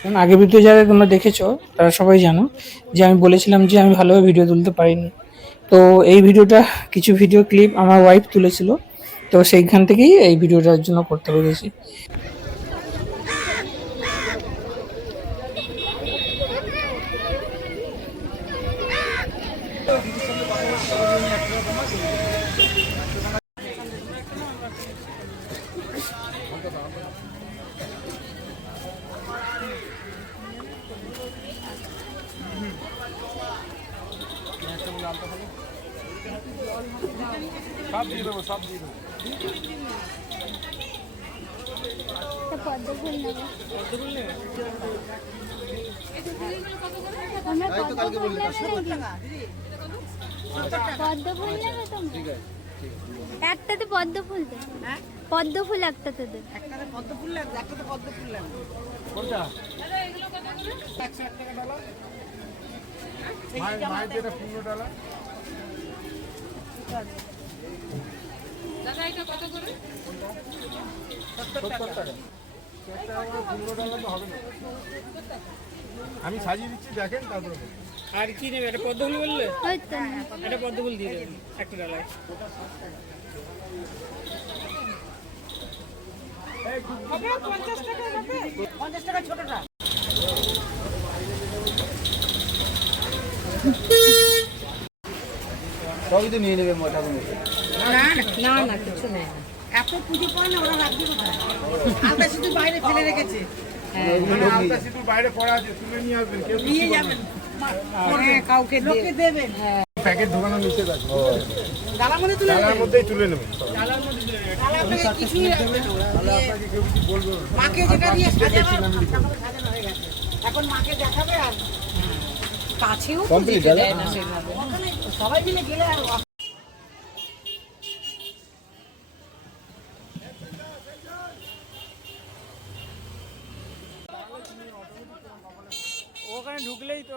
কারণ আগের ভিডিও যারা তোমরা দেখেছো তারা সবাই জানো যে আমি বলেছিলাম যে আমি ভালোভাবে ভিডিও তুলতে পারিনি। তো এই ভিডিওটা কিছু ভিডিও ক্লিপ আমার ওয়াইফ তুলেছিল, তো সেইখান থেকেই এই ভিডিওটার জন্য করতে পেরেছি। সব দিয়ে দেবো, সব দিয়ে দেবো। পদ্ম ফুল নেবে। পদ্ম ফুল নেবে তোমরা? একটাতে পদ্ম ফুল দে। পদ্ম ফুল একটাতে দে। একটাতে পদ্ম ফুল লাগবে, একটাতে পদ্ম ফুল লাগবে। কোনটা? 160 টাকা ডালা। মায়ের যেটা 15 ডালা। দাদা এটা কত করে? 70 টাকা। সেটা আমার 15 ডালা তো হবে না। আমি সাজিয়ে দিচ্ছি, দেখেন তারপরে। আর কি নেবে? এটা পদ্ম ফুল বললে? ওই তো এটা পদ্ম ফুল দিয়ে দেবেন একটা ডালায়। হবে 50 টাকা হবে? 50 টাকা ছোটটা। সবই তো নিয়ে নেবে মোটামুটি। না না কিছু নেই। এত পুঁজি পায় না, ওরা রাখবে কোথায়? আলতা শুধু বাইরে ফেলে রেখেছে। আলতা সিঁদুর বাইরে পড়া আছে, তুলে নিয়ে আসবেন। কেউ নিয়ে যাবেন। কাউকে লোককে দেবেন। প্যাকেট ঢোকানো নিচে আছে। ডালার মধ্যে তুলে ডালার নেবেন। মধ্যেই তুলে নেবেন। ডালার মধ্যে কিছুই রাখবে না ওরা। তাহলে আপনাকে কেউ কিছু বলবে না। মাকে যেটা দিয়ে সাজানো হয়ে গেছে। এখন মাকে দেখাবে আর কাছেও তো দিতে দেয় না সেভাবে। ওখানে সবাই মিলে গেলে আর ওখানে ঢুকলেই তো